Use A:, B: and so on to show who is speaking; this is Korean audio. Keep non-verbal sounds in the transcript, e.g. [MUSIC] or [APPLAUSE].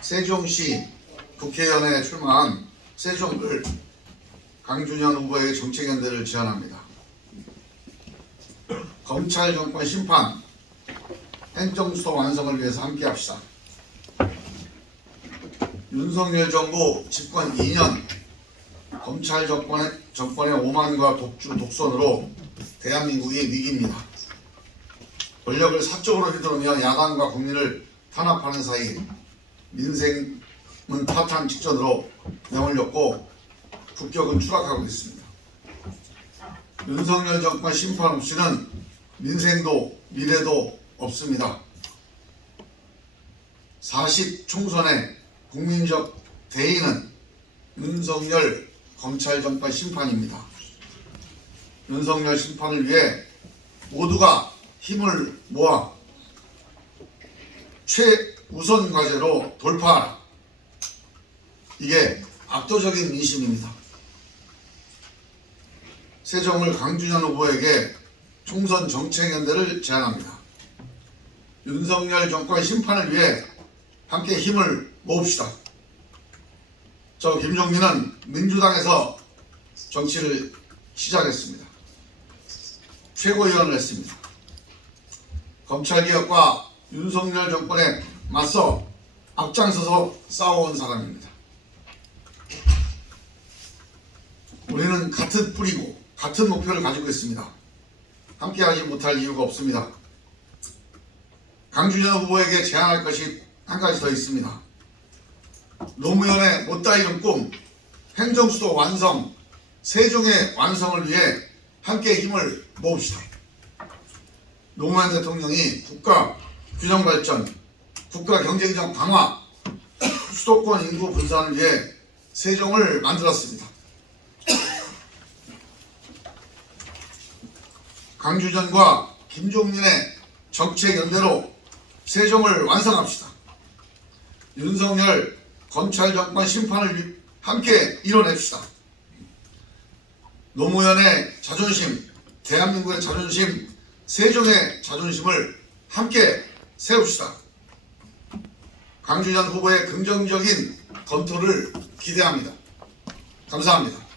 A: 세종시 국회의원에 출마한 세종을 강준현 후보에게 정책연대를 제안합니다. 검찰 정권 심판, 행정수도 완성을 위해서 함께합시다. 윤석열 정부 집권 2년 검찰 정권의, 정권의 오만과 독주 독선으로 대한민국이 위기입니다. 권력을 사적으로 휘두르며 야당과 국민을 탄압하는 사이 민생은 파탄 직전으로 내몰렸고 국격은 추락하고 있습니다. 윤석열 정권 심판 없이는 민생도 미래도 없습니다. 40 총선의 국민적 대의는 윤석열 검찰 정권 심판입니다. 윤석열 심판을 위해 모두가 힘을 모아 최우선 과제로 돌파하라. 이게 압도적인 민심입니다. 세종을 강준현 후보에게 총선 정책연대를 제안합니다. 윤석열 정권 심판을 위해 함께 힘을 모읍시다. 저 김종민은 민주당에서 정치를 시작했습니다. 최고위원을 했습니다. 검찰개혁과 윤석열 정권에 맞서 앞장서서 싸워온 사람입니다. 우리는 같은 뿌리고 같은 목표를 가지고 있습니다. 함께하지 못할 이유가 없습니다. 강준현 후보에게 제안할 것이 한 가지 더 있습니다. 노무현의 못다 이룬 꿈, 행정수도 완성, 세종의 완성을 위해 함께 힘을 모읍시다. 노무현 대통령이 국가 균형 발전, 국가 경쟁력 강화, [COUGHS] 수도권 인구 분산을 위해 세종을 만들었습니다. [COUGHS] 강주전과 김종민의 정책 연대로 세종을 완성합시다. 윤석열 검찰 정권 심판을 위- 함께 이뤄냅시다. 노무현의 자존심, 대한민국의 자존심, 세종의 자존심을 함께 세웁시다. 강준현 후보의 긍정적인 검토를 기대합니다. 감사합니다.